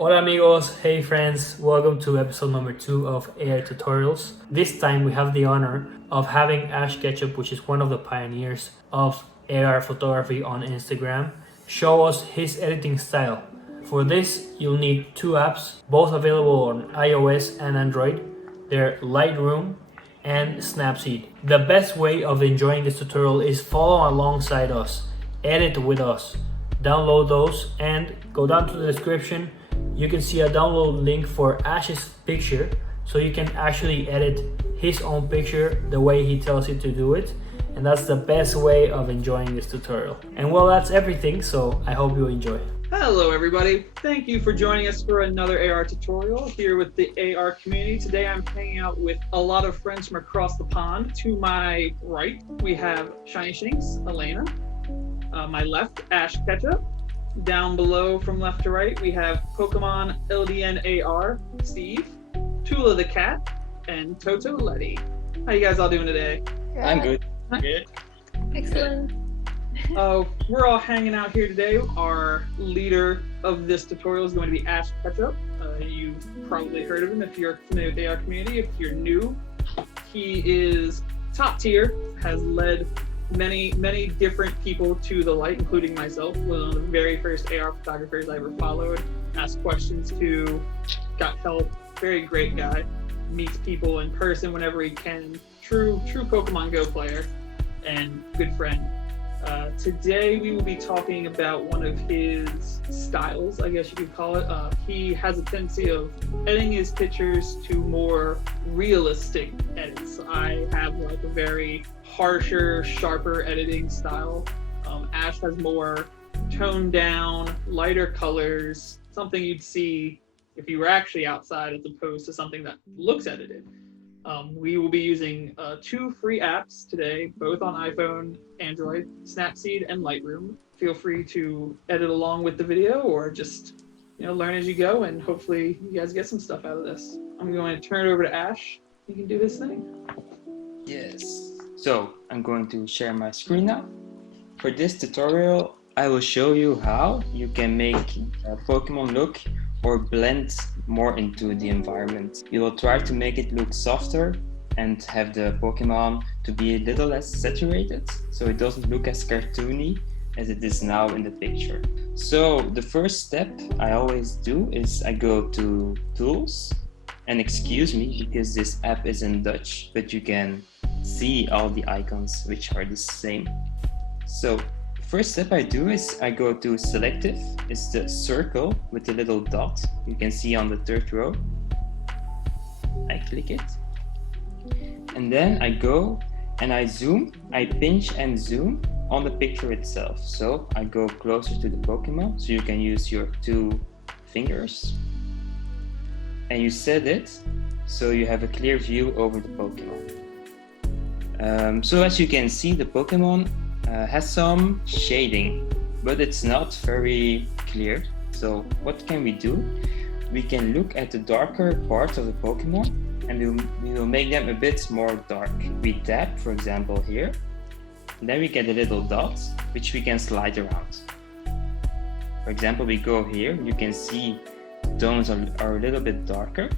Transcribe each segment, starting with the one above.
Hola amigos, hey friends, welcome to episode number 2 of AR Tutorials. This time we have the honor of having Ash Ketzchup, which is one of the pioneers of AR photography on Instagram, show us his editing style. For this, you'll need two apps, both available on iOS and Android. They're Lightroom and Snapseed. The best way of enjoying this tutorial is follow alongside us, edit with us. Download those and go down to the description. You can see a download link for Ash's picture, so you can actually edit his own picture the way he tells you to do it, and that's the best way of enjoying this tutorial. And well, that's everything, so I hope you enjoy. Hello everybody, thank you for joining us for another AR tutorial here with the AR community. Today I'm hanging out with a lot of friends from across the pond. To my right, we have ShinyShinx, Elena. My left, Ash Ketzchup. Down below from left to right, we have Pokémon LDN AR, Steve, Tuula The Cat, and Toto Leti. How you guys all doing today? Good. I'm good. Good. Excellent. We're all hanging out here today. Our leader of this tutorial is going to be Ash Ketzchup. You've probably heard of him if you're familiar with the AR community. If you're new, he is top tier, has led many different people to the light, including myself. Was one of the very first AR photographers I ever followed, asked questions to, got help. Very great guy. Meets people in person whenever he can. True Pokemon Go player and good friend. Today we will be talking about one of his styles, I guess you could call it. He has a tendency of editing his pictures to more realistic edits. I have like a very harsher, sharper editing style. Ash has more toned down, lighter colors, something you'd see if you were actually outside as opposed to something that looks edited. We will be using two free apps today, both on iPhone, Android, Snapseed, and Lightroom. Feel free to edit along with the video or just learn as you go, and hopefully you guys get some stuff out of this. I'm going to turn it over to Ash. You can do this thing. Yes. So I'm going to share my screen now. For this tutorial, I will show you how you can make a Pokemon look or blend more into the environment. You will try to make it look softer and have the Pokemon to be a little less saturated, so it doesn't look as cartoony as it is now in the picture. So the first step I always do is I go to Tools, and excuse me because this app is in Dutch, but you can see all the icons which are the same. So first step I do is I go to Selective. It's the circle with the little dot you can see on the third row. I click it. And then I go and I zoom, I pinch and zoom on the picture itself. So I go closer to the Pokemon, so you can use your two fingers. And you set it so you have a clear view over the Pokemon. So as you can see, the Pokemon has some shading, but it's not very clear. So what can we do? We can look at the darker parts of the Pokemon and we will make them a bit more dark. We tap, for example, here. And then we get a little dot, which we can slide around. For example, we go here, you can see the tones are a little bit darker.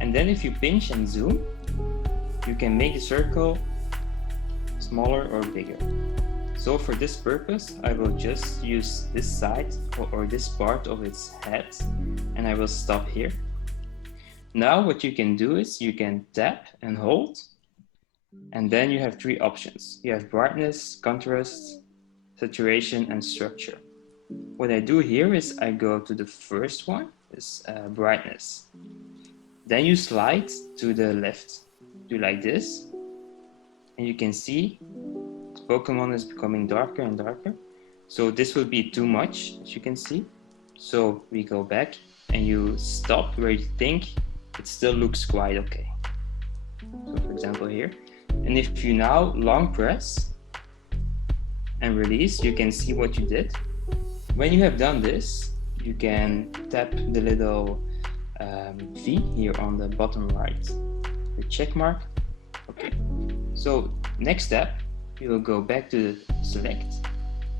And then if you pinch and zoom, you can make the circle smaller or bigger. So for this purpose, I will just use this side or this part of its head, and I will stop here. Now what you can do is you can tap and hold, and then you have three options. You have brightness, contrast, saturation, and structure. What I do here is I go to the first one, is brightness. Then you slide to the left, do like this, and you can see the Pokemon is becoming darker and darker. So this will be too much, as you can see. So we go back and you stop where you think it still looks quite okay. So for example here. And if you now long press and release, you can see what you did. When you have done this, you can tap the little V here on the bottom right, the check mark. Okay, so next step, we will go back to the select,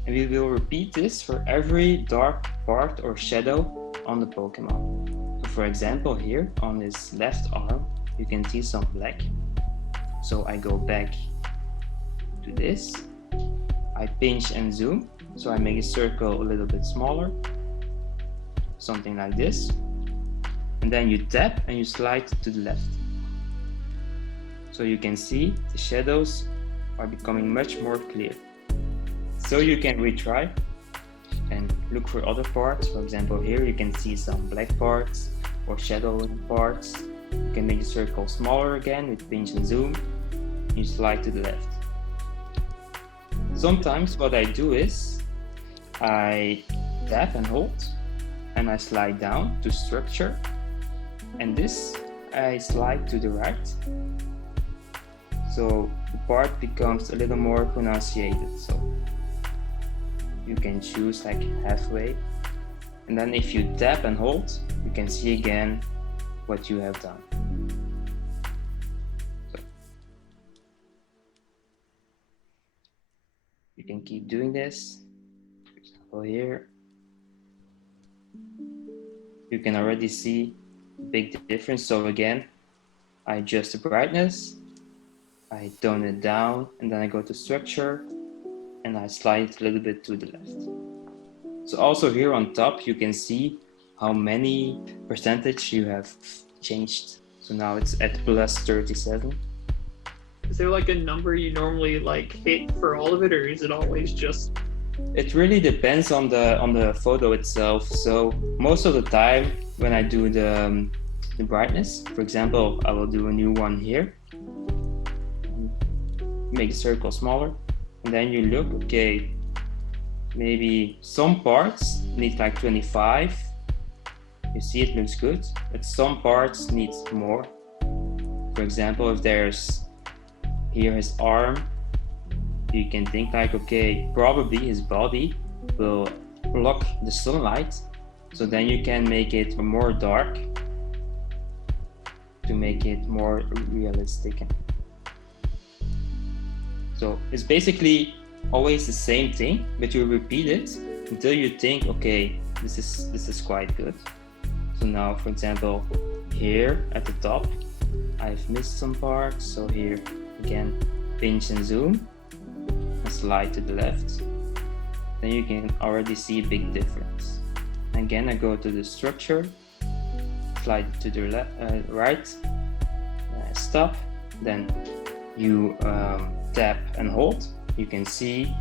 and we will repeat this for every dark part or shadow on the Pokemon. So for example, here on his left arm, you can see some black. So I go back to this. I pinch and zoom. So I make a circle a little bit smaller. Something like this. And then you tap and you slide to the left. So you can see the shadows are becoming much more clear. So you can retry and look for other parts. For example, here you can see some black parts or shadowing parts. You can make the circle smaller again with pinch and zoom. You slide to the left. Sometimes what I do is I tap and hold and I slide down to structure, and this I slide to the right. So the part becomes a little more pronunciated. So you can choose like halfway, and then if you tap and hold, you can see again what you have done. So you can keep doing this. For example, here you can already see a big difference. So again, I adjust the brightness, I tone it down, and then I go to structure and I slide it a little bit to the left. So also here on top, you can see how many percentage you have changed. So now it's at plus 37. Is there like a number you normally like hit for all of it, or is it always just? It really depends on the photo itself. So most of the time when I do the brightness, for example, I will do a new one here. Make the circle smaller, and then you look, okay, maybe some parts need like 25. You see it looks good, but some parts need more. For example, if there's here his arm, you can think like, okay, probably his body will block the sunlight, so then you can make it more dark to make it more realistic. So it's basically always the same thing, but you repeat it until you think, okay, this is quite good. So now, for example, here at the top, I've missed some parts. So here again, pinch and zoom, and slide to the left. Then you can already see a big difference. Again, I go to the structure, slide to the right, stop. Then you tap and hold. You can see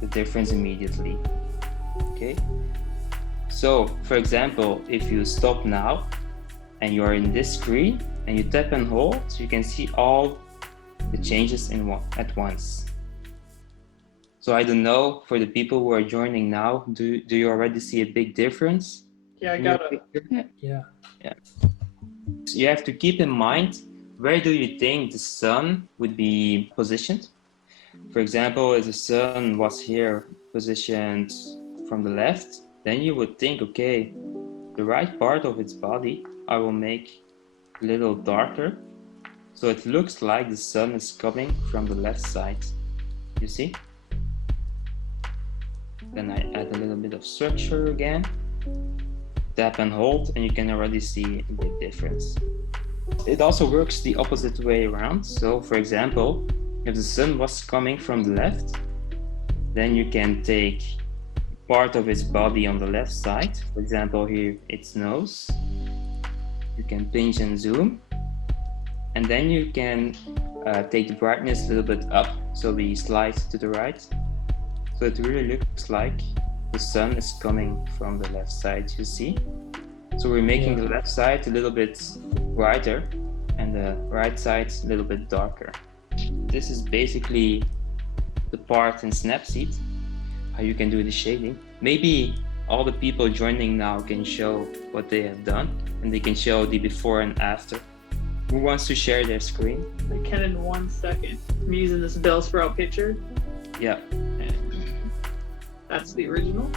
the difference immediately. Okay. So, for example, if you stop now and you're in this screen and you tap and hold, you can see all the changes at once. So I don't know, for the people who are joining now, do you already see a big difference? Yeah, I got it. Yeah. So you have to keep in mind, where do you think the sun would be positioned? For example, if the sun was here positioned from the left, then you would think, okay, the right part of its body I will make a little darker, so it looks like the sun is coming from the left side. You see? Then I add a little bit of structure again, tap and hold, and you can already see a big difference. It also works the opposite way around. So for example, if the sun was coming from the left, then you can take part of its body on the left side. For example, here its nose. You can pinch and zoom, and then you can take the brightness a little bit up, so we slide to the right. So it really looks like the sun is coming from the left side, you see? So we're making the left side a little bit brighter and the right side a little bit darker. This is basically the part in Snapseed, how you can do the shading. Maybe all the people joining now can show what they have done, and they can show the before and after. Who wants to share their screen? I can in 1 second. I'm using this Bellsprout picture. Yeah. That's the original.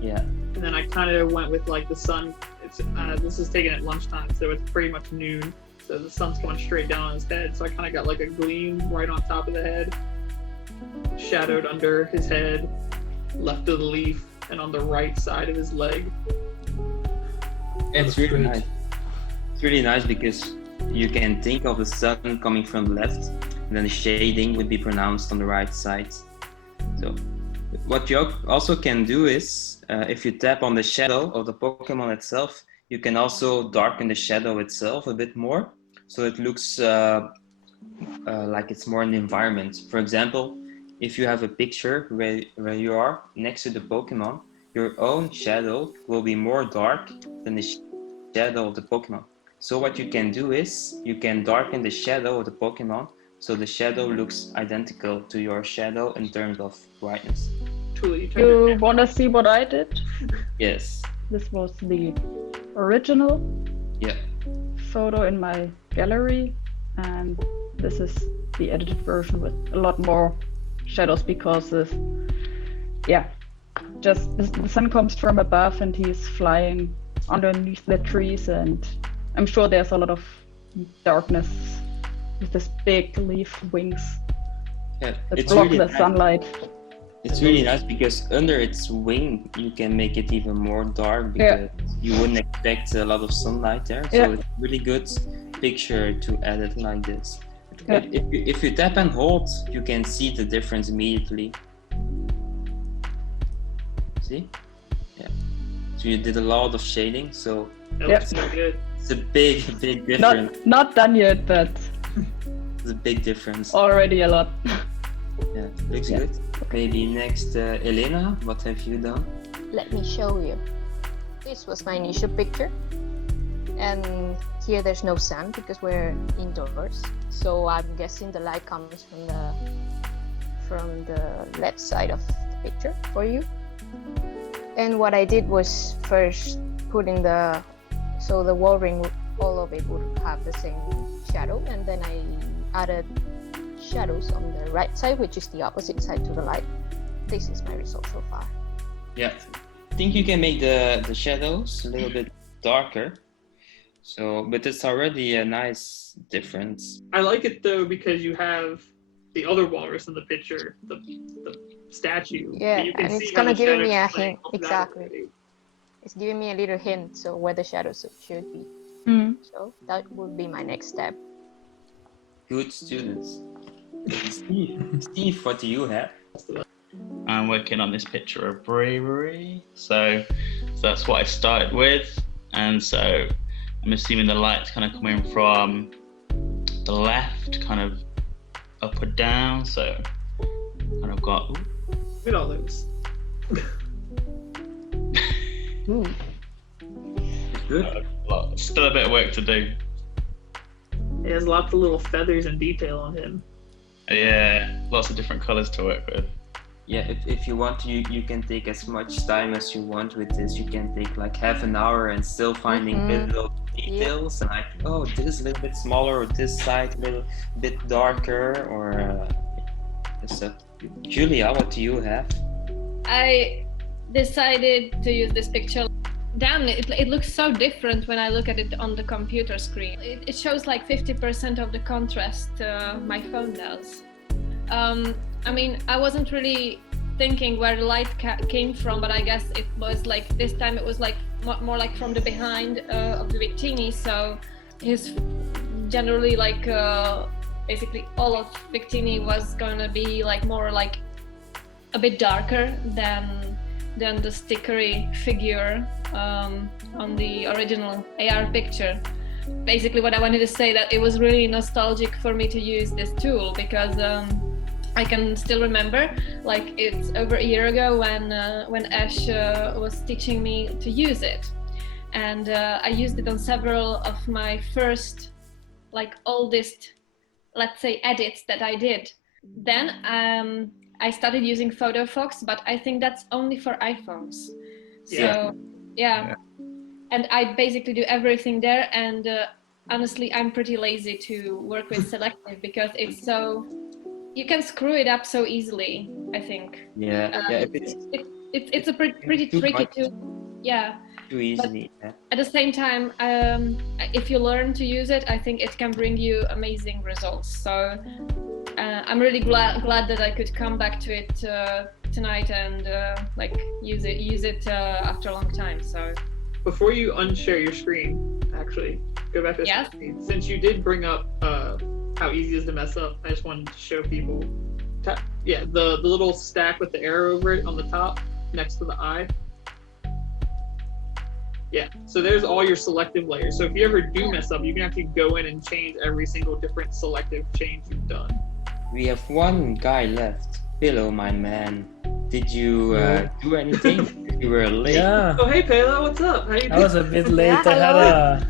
Yeah. And then I kind of went with like the sun. It's this is taken at lunchtime, so it's pretty much noon. So the sun's coming straight down on his head. So I kind of got like a gleam right on top of the head, shadowed under his head, left of the leaf, and on the right side of his leg. It's Looks really great. nice. It's really nice because you can think of the sun coming from the left, and then the shading would be pronounced on the right side. So what you also can do is, if you tap on the shadow of the Pokemon itself, you can also darken the shadow itself a bit more, so it looks like it's more an environment. For example, if you have a picture where you are next to the Pokemon, your own shadow will be more dark than the shadow of the Pokemon. So what you can do is, you can darken the shadow of the Pokemon so the shadow looks identical to your shadow in terms of brightness. Tuula, you turned your You camera want to off. see what I did? Yes. This was the original Yeah. photo in my gallery, and this is the edited version with a lot more shadows because just the sun comes from above and he's flying underneath the trees, and I'm sure there's a lot of darkness with this big leaf wings Yeah. that It's block really the nice. sunlight. It's really nice because under its wing you can make it even more dark because you wouldn't expect a lot of sunlight there. So Yeah. it's a really good picture to edit like this. Yeah. If you tap and hold, you can see the difference immediately. See? Yeah. So you did a lot of shading, so That Yeah. looks so good. it's a big difference. Not done yet, but It's a big difference. already a lot. Yeah, looks Yeah. good. Maybe next, Elena, what have you done? Let me show you. This was my initial picture. And here there's no sun because we're indoors. So I'm guessing the light comes from the left side of the picture for you. And what I did was first put in the wall ring, all of it would have the same shadow, and then I added shadows on the right side, which is the opposite side to the light. This is my result so far. Yeah, I think you can make the shadows a little bit darker. So, but it's already a nice difference. I like it though because you have the other walrus in the picture, the statue. Yeah, you can and see it's how gonna the give me shadows a play hint, off that exactly. already. It's giving me a little hint, so where the shadows should be. Mm. So that would be my next step. Good students. Steve, what do you have? I'm working on this picture of bravery, so that's what I started with, and so I'm assuming the light's kind of coming from the left, kind of up or down, so kind of got Look at all those. Good. still a bit of work to do. It has lots of little feathers and detail on him. Yeah, lots of different colors to work with. Yeah, if you want to, you can take as much time as you want with this. You can take like half an hour and still finding little details and like, oh, this a little bit smaller, or this side a little bit darker, or so. Julia, what do you have? I decided to use this picture. Damn, it looks so different when I look at it on the computer screen. It shows like 50% of the contrast my phone does. I mean, I wasn't really thinking where the light came from, but I guess it was like, this time it was like more like from the behind of the Victini, so his generally like basically all of Victini was gonna be like more like a bit darker than the stickery figure on the original AR picture. Basically what I wanted to say, that it was really nostalgic for me to use this tool because I can still remember, like it's over a year ago when Ash was teaching me to use it, and I used it on several of my first, like oldest, let's say, edits that I did. Then I started using PhotoFox, but I think that's only for iPhones. So yeah. And I basically do everything there, and honestly I'm pretty lazy to work with selective because it's so, you can screw it up so easily, I think. Yeah, if it's It's a pretty too tricky much, to, yeah. too easily. Yeah. At the same time, if you learn to use it, I think it can bring you amazing results. So I'm really glad that I could come back to it tonight and like use it after a long time. So before you unshare your screen, actually, go back to the Yes. screen. Since you did bring up how easy it is to mess up, I just wanted to show people. The little stack with the arrow over it on the top, next to the eye. Yeah, so there's all your selective layers. So if you ever do mess up, you can actually go in and change every single different selective change you've done. We have one guy left. Pillow, my man. Did you do anything? You were late. Yeah, Oh, hey, Pelo, what's up? How you doing? I was a bit late. Yeah, I had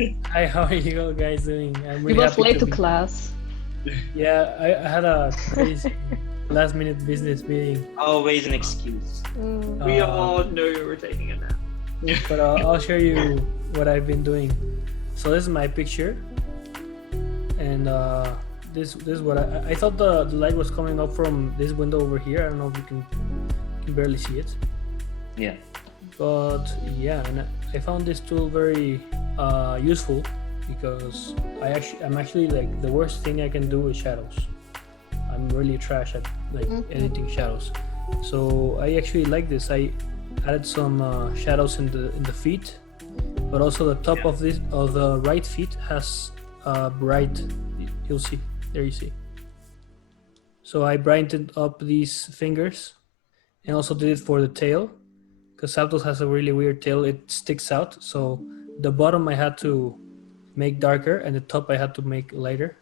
hello. Hi, how are you guys doing? I'm He really was happy late to be- class. Yeah, I had a crazy last minute business meeting. Always an excuse. Mm. We Uh, all know you were taking a nap. But I'll show you what I've been doing. So this is my picture, and this is what I thought the light was coming up from this window over here. I don't know if you can barely see it, Yeah. but yeah, and I found this tool very useful because I'm actually like the worst thing I can do is shadows. I'm really trash at like editing shadows, so I actually like this. I added some shadows in the feet, but also the top of the right feet has bright. You'll see there. You see. So I brightened up these fingers, and also did it for the tail, because Zapdos has a really weird tail. It sticks out. So the bottom I had to make darker, and the top I had to make lighter.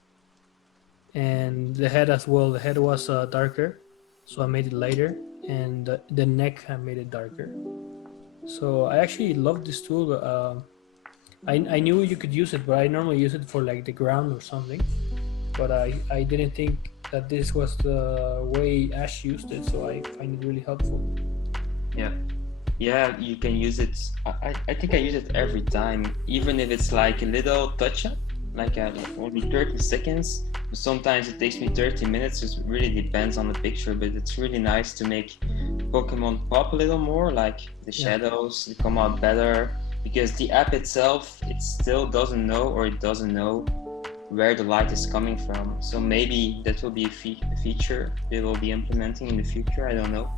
And the head as well. The head was darker, so I made it lighter, and the neck I made it darker. So I actually love this tool. I knew you could use it, but I normally use it for like the ground or something. But I didn't think that this was the way Ash used it, so I find it really helpful. Yeah, you can use it. I think I use it every time, even if it's like a little touch-up, like only 30 seconds. Sometimes it takes me 30 minutes. It really depends on the picture, but it's really nice to make Pokemon pop a little more, like the shadows they come out better, because the app itself, it still doesn't know where the light is coming from. So maybe that will be a feature they will be implementing in the future, I don't know.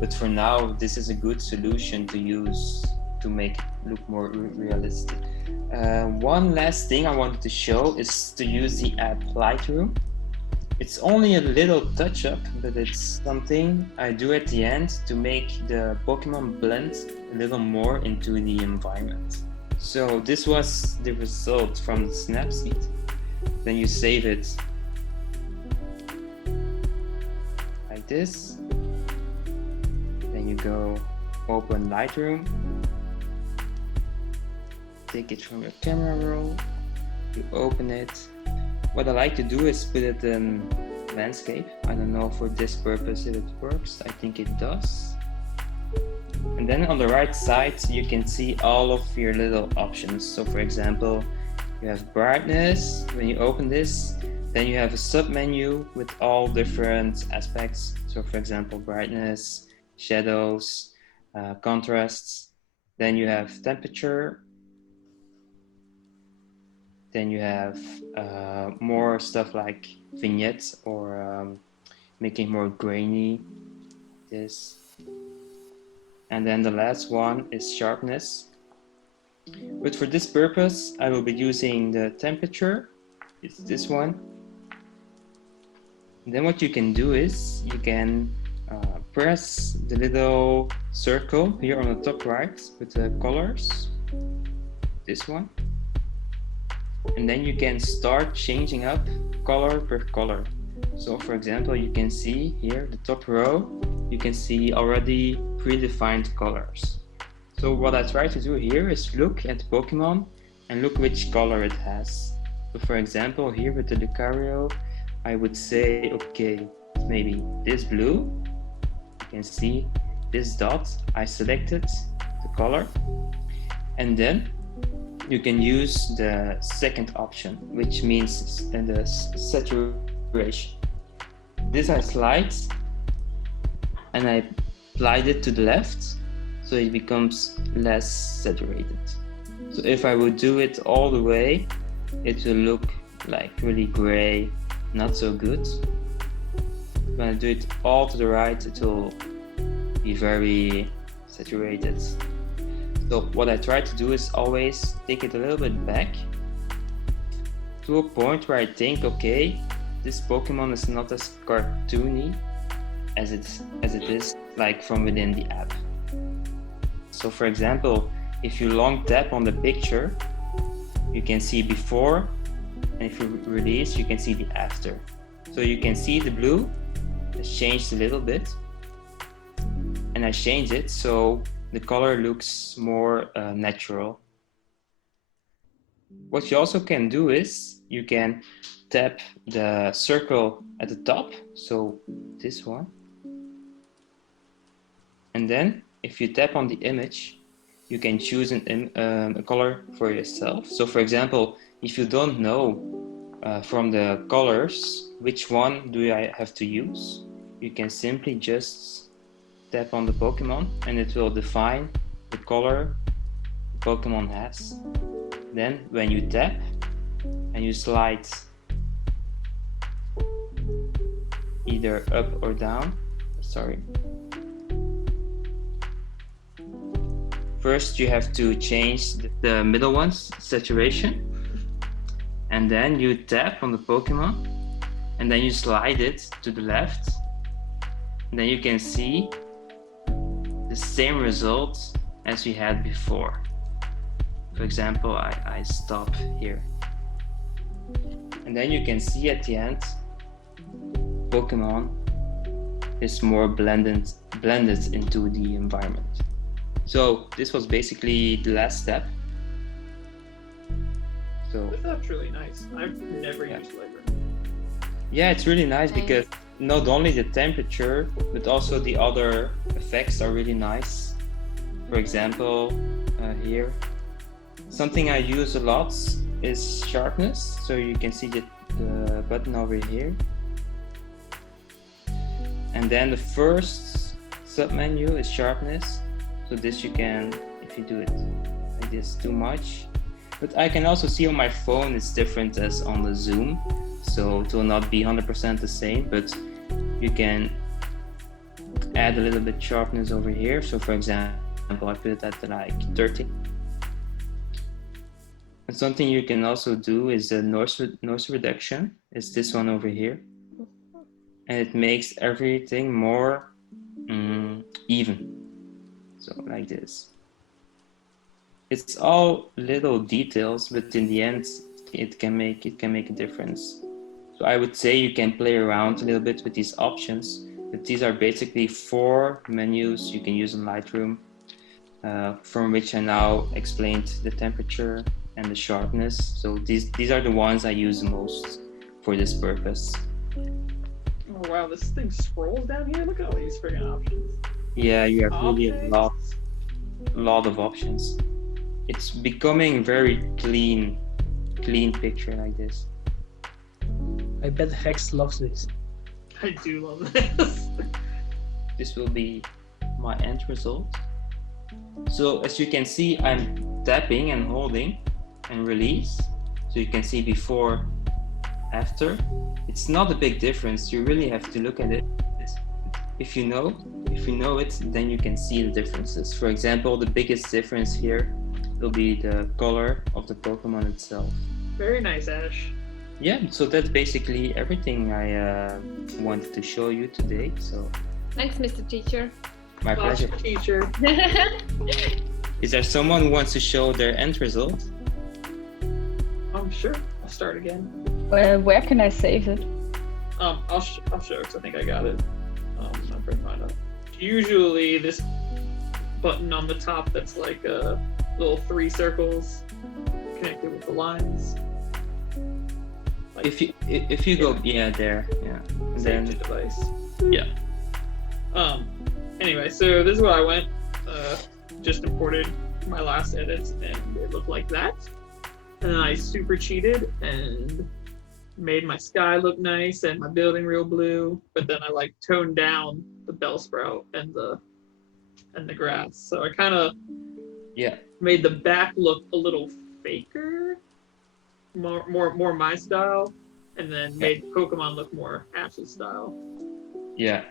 But for now, this is a good solution to use to make it look more realistic. One last thing I wanted to show is to use the app Lightroom. It's only a little touch-up, but it's something I do at the end to make the Pokemon blend a little more into the environment. So this was the result from the Snapseed. Then you save it like this. Then you go open Lightroom. Take it from your camera roll, you open it. What I like to do is put it in landscape. I don't know for this purpose if it works, I think it does. And then on the right side you can see all of your little options. So for example, you have brightness. When you open this, then you have a sub menu with all different aspects. So for example, brightness, shadows, contrasts. Then you have temperature. Then you have more stuff like vignettes or making more grainy, this. And then the last one is sharpness. But for this purpose, I will be using the temperature. It's this one. And then what you can do is you can press the little circle here on the top right with the colors. This one. And then you can start changing up color per color. So for example, you can see here the top row, you can see already predefined colors. So what I try to do here is look at Pokemon and look which color it has. So for example, here with the Lucario, I would say, okay, maybe this blue. You can see this dot, I selected the color. And then you can use the second option, which means the saturation. This I slide and I applied it to the left, so it becomes less saturated. So if I would do it all the way, it will look like really gray, not so good. When I do it all to the right, it will be very saturated. So what I try to do is always take it a little bit back to a point where I think, okay, this Pokemon is not as cartoony as it is like from within the app. So for example, if you long tap on the picture, you can see before, and if you release, you can see the after. So you can see the blue has changed a little bit, and I changed it so the color looks more natural. What you also can do is you can tap the circle at the top, so this one, and then if you tap on the image, you can choose a color for yourself. So for example, if you don't know from the colors which one do I have to use, you can simply just tap on the Pokemon and it will define the color the Pokemon has. Then when you tap and you slide either up or down, first you have to change the middle one's saturation, and then you tap on the Pokemon and then you slide it to the left, and then you can see the same results as we had before. For example, I stop here, and then you can see at the end Pokemon is more blended into the environment. So this was basically the last step. So That's really nice. I've never used Lightroom. yeah, it's really nice because not only the temperature, but also the other effects are really nice. For example, here, something I use a lot is sharpness. So you can see the button over here. And then the first submenu is sharpness. So this you can, if you do it like this too much. But I can also see on my phone it's different as on the zoom. So it will not be 100% the same, but you can add a little bit sharpness over here. So for example, I put it at like 30. And something you can also do is a noise reduction. It's this one over here. And it makes everything more even. So like this. It's all little details, but in the end, it can make a difference. So I would say you can play around a little bit with these options, but these are basically 4 menus you can use in Lightroom, from which I now explained the temperature and the sharpness. So these are the ones I use the most for this purpose. Oh wow, this thing scrolls down here. Look at all these freaking options. Yeah, you have really a Optics. lot of options. It's becoming very clean picture like this. I bet Hex loves this. I do love this. This will be my end result. So as you can see, I'm tapping and holding and release. So you can see before, after. It's not a big difference. You really have to look at it. If you know it, then you can see the differences. For example, the biggest difference here will be the color of the Pokemon itself. Very nice, Ash. Yeah, so that's basically everything I wanted to show you today. So Thanks, Mr. Teacher. my pleasure. Teacher. Is there someone who wants to show their end result? I'm sure. I'll start again. Where can I save it? I'll show because I think I got it. I'll bring mine up. Usually this button on the top that's like little 3 circles connected with the lines. Like, If you go there, yeah. And save to then device. Yeah. Anyway, so this is where I went. Just imported my last edits and it looked like that. And then I super cheated and made my sky look nice and my building real blue, but then I like toned down the Bellsprout and the grass. So I kind of made the back look a little faker, more my style, and then made Pokemon look more Ash's style. yeah,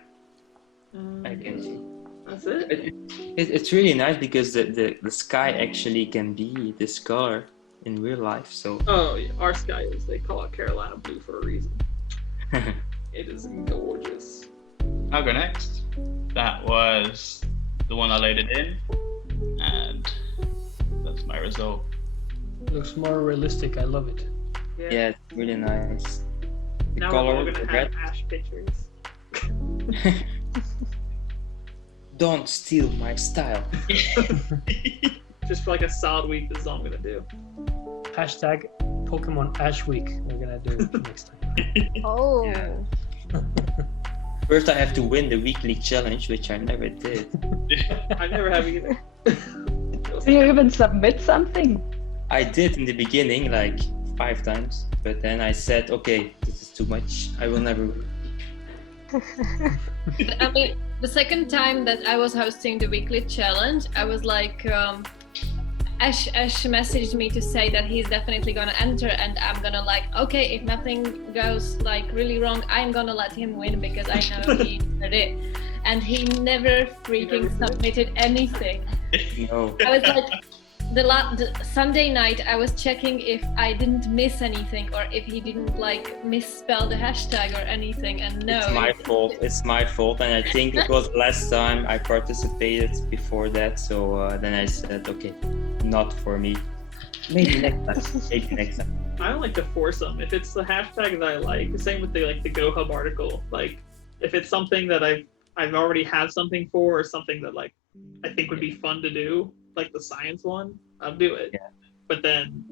I can see. That's it. It's really nice because the sky actually can be this color in real life. So Oh, yeah. Our sky is, they call it Carolina blue for a reason. It is gorgeous. I'll go next. That was the one I loaded in, and that's my result. Looks more realistic. I love it. yeah, it's really nice. The Now we're all color, gonna the have red. Ash pictures. Don't steal my style. Just for like a solid week, this is all I'm gonna do. Hashtag Pokemon Ash Week. We're gonna do it next time. Oh, Yeah. First, I have to win the weekly challenge, which I never did. I never have either. Do you even submit something? I did in the beginning, like 5 times, but then I said, okay, this is too much. I will never win. I mean, the second time that I was hosting the weekly challenge, I was like, Ash messaged me to say that he's definitely gonna enter, and I'm gonna like, okay, if nothing goes like really wrong, I'm gonna let him win because I know he did it. And he never freaking submitted anything. No. I was like, the Sunday night, I was checking if I didn't miss anything or if he didn't like misspell the hashtag or anything, and no. It's my fault. It's my fault, and I think it was last time I participated before that. So then I said, okay, not for me. Maybe next time. Maybe next time. I don't like to force them. If it's the hashtag that I like, the same with the GoHub article. Like, if it's something that I've already have something for, or something that like I think would be fun to do, like the science one, I'll do it. Yeah. But then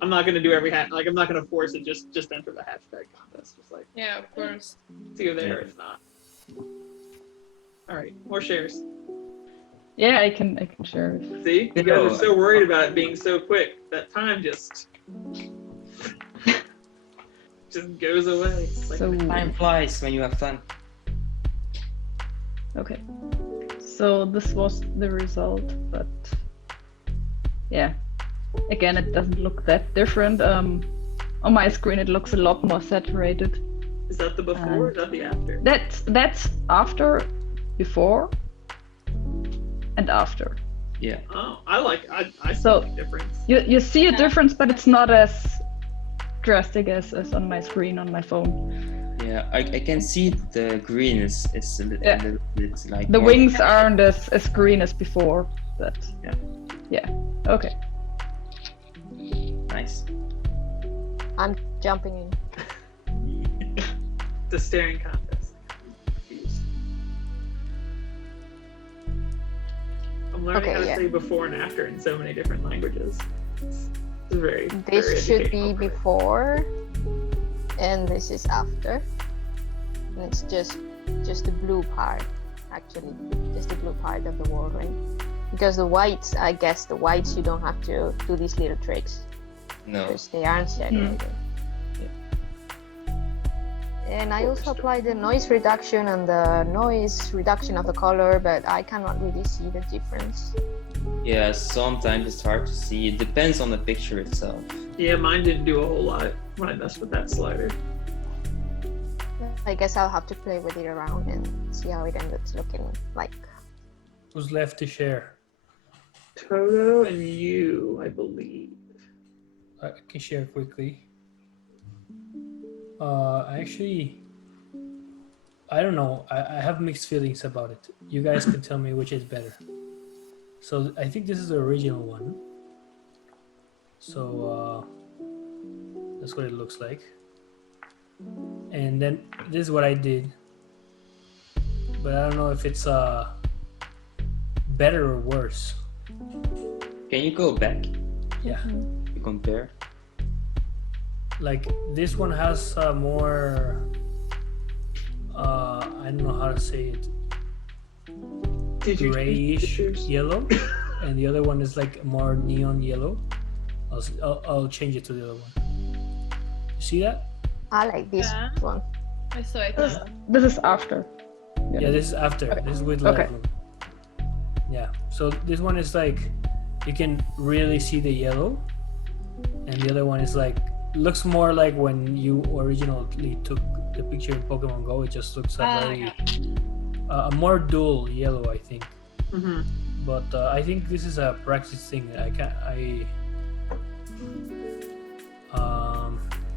I'm not gonna do every like I'm not gonna force it. Just enter the hashtag contest. Just like Yeah, of course. it's either there or it's not. All right, more shares. Yeah, I can share it. See, you guys are so worried about it being so quick that time just goes away. It's like, So Time flies when you have fun. okay. So this was the result, but yeah. Again, it doesn't look that different. On my screen, it looks a lot more saturated. is that the before or is that the after? That's after, before, and after. Yeah. Oh, I see So- the difference. You see a difference, but it's not as drastic as on my screen on my phone. Yeah, I can see the green is a little bit like The more- wings aren't as green as before, but Yeah. yeah. Okay. Nice. I'm jumping in. The staring contest. Confused. I'm learning Okay, how to yeah. say before and after in so many different languages. It's very. This very should be educational for me. before, and this is after. And it's just the blue part, actually, just the blue part of the wall ring. Because the whites, I guess the whites you don't have to do these little tricks No. because they aren't saturated. And I also applied the noise reduction and the noise reduction of the color, but I cannot really see the difference. Yeah, sometimes it's hard to see. It depends on the picture itself. Yeah, mine didn't do a whole lot when I messed with that slider. I guess I'll have to play with it around and see how it ends up looking like. Who's left to share? Toto and you, I believe. I can share quickly. Actually, I don't know. I have mixed feelings about it. You guys can tell me which is better. So I think this is the original one. So that's what it looks like. And then this is what I did. But I don't know if it's better or worse. Can you go back Yeah. to compare? Like this one has more I don't know how to say it, Did you change grayish pictures? yellow, and the other one is like more neon yellow. I'll change it to the other one. You see that? I like this Yeah. one. I saw it. This is after. Yeah, this is after. This is with Okay. Lightroom. Yeah. So this one is like you can really see the yellow, and the other one is like looks more like when you originally took the picture in Pokemon Go. It just looks like very a more dull yellow, I think. Mm-hmm. But I think this is a practice thing. I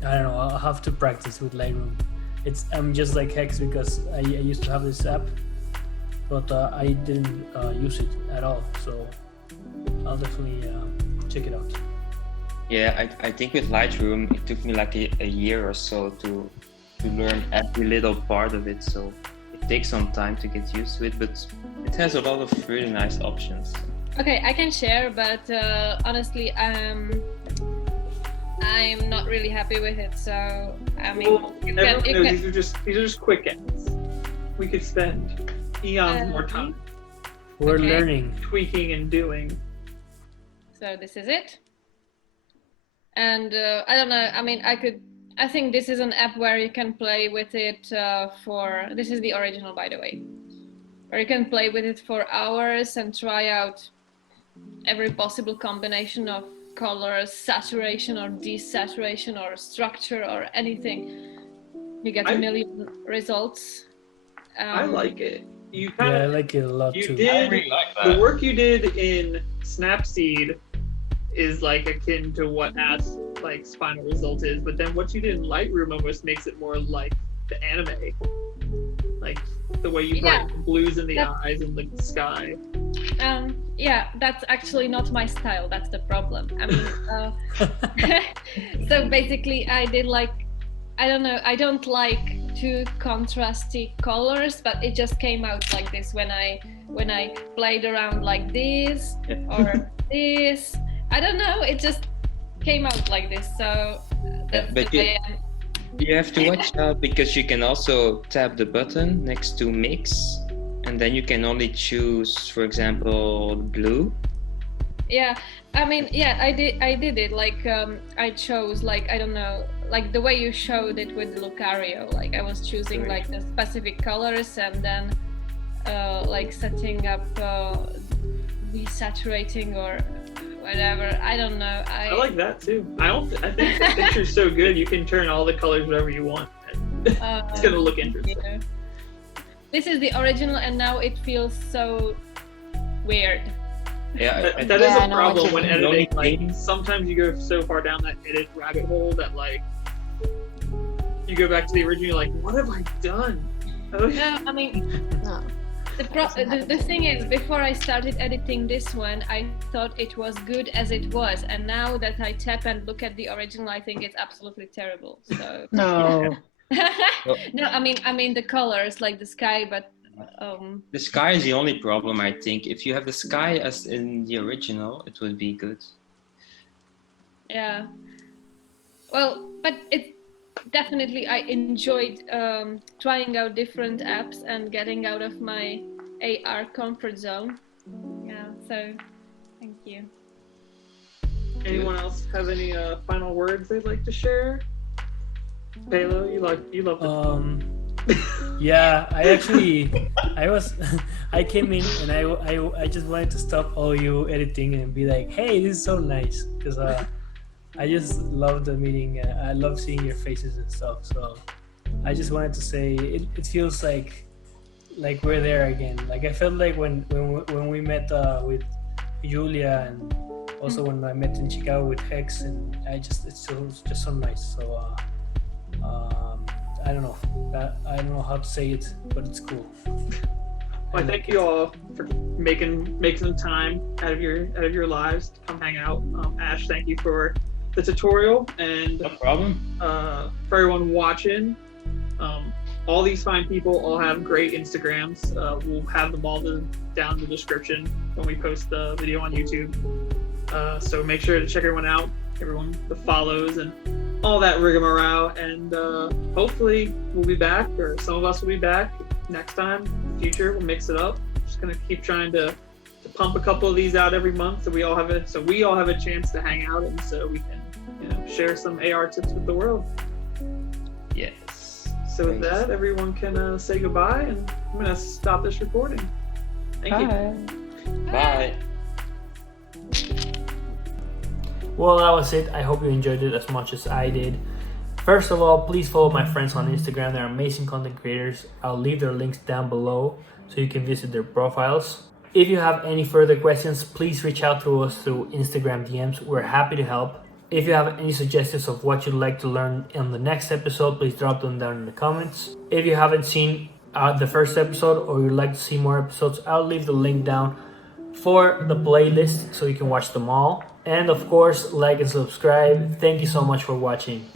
don't know. I'll have to practice with Lightroom. I'm just like Hex because I used to have this app, but I didn't use it at all. So I'll definitely check it out. Yeah, I think with Lightroom, it took me like a year or so to learn every little part of it. So it takes some time to get used to it, but it has a lot of really nice options. Okay, I can share, but honestly, I'm not really happy with it. So I mean, Well, everyone knows these are just quick ends. We could spend eons more time We're Okay. learning. tweaking and doing. So this is it. And I don't know. I mean, I think this is an app where you can play with it this is the original, by the way, where you can play with it for hours and try out every possible combination of colors, saturation or desaturation or structure or anything. You get a million results. I like it. You Yeah, I kind of like it a lot you too. I did really like the that. work you did in Snapseed is like akin to what Ash's like final result is, but then what you did in Lightroom almost makes it more like the anime, like the way you Yeah. brought the blues in the Yeah. eyes and the sky. Yeah, that's actually not my style. That's the problem. I mean, so basically, I did like, I don't know, I don't like too contrasty colors, but it just came out like this when I played around like this or this. I don't know. It just came out like this. So that's but the way I'm- You have to watch out because you can also tap the button next to mix, and then you can only choose, for example, blue. Yeah, I mean, yeah, I did it. Like, I chose like, I don't know, like the way you showed it with Lucario. Like I was choosing like the specific colors and then like setting up desaturating or whatever. I don't know. I like that too. I think the picture's so good you can turn all the colors whatever you want. It's gonna look interesting. Yeah. This is the original, and now it feels so weird. Yeah, That is Yeah, I a know problem what when you mean. editing. The only Like thing- sometimes you go so far down that edit rabbit hole that like you go back to the original. You're like, what have I done? No, I mean, No. the thing is, before I started editing this one, I thought it was good as it was, and now that I tap and look at the original, I think it's absolutely terrible. So No. no, I mean the colors, like the sky, but the sky is the only problem, I think. If you have the sky as in the original, it would be good. yeah. Well, but it's definitely I enjoyed trying out different apps and getting out of my AR comfort zone. Yeah, so thank you. Anyone else have any final words they'd like to share? Pelo, you love it. Yeah, I came in and I just wanted to stop all you editing and be like, hey, this is so nice, because I just love the meeting. I love seeing your faces and stuff. So I just wanted to say it feels like we're there again. Like I felt like when we met with Julia, and also when I met in Chicago with Hex, and it's just so nice. So I don't know how to say it, but it's cool. Well, I thank you all for making some time out of your lives to come hang out. Ash, thank you for the tutorial, and No problem. for everyone watching. All these fine people all have great Instagrams. We'll have them all down in the description when we post the video on YouTube. So make sure to check everyone out, the follows and all that rigmarole. And hopefully we'll be back, or some of us will be back next time. Future, we'll mix it up. Just gonna keep trying to pump a couple of these out every month, so we all have a chance to hang out, and so we can share some AR tips with the world. Yes. So with Thanks. that, everyone can say goodbye, and I'm gonna stop this recording. Thank you. Bye. Bye. Well, that was it. I hope you enjoyed it as much as I did. First of all, please follow my friends on Instagram. They're amazing content creators. I'll leave their links down below so you can visit their profiles. If you have any further questions, please reach out to us through Instagram DMs. We're happy to help. If you have any suggestions of what you'd like to learn in the next episode, please drop them down in the comments. If you haven't seen the first episode or you'd like to see more episodes, I'll leave the link down for the playlist so you can watch them all. And of course, like and subscribe. Thank you so much for watching.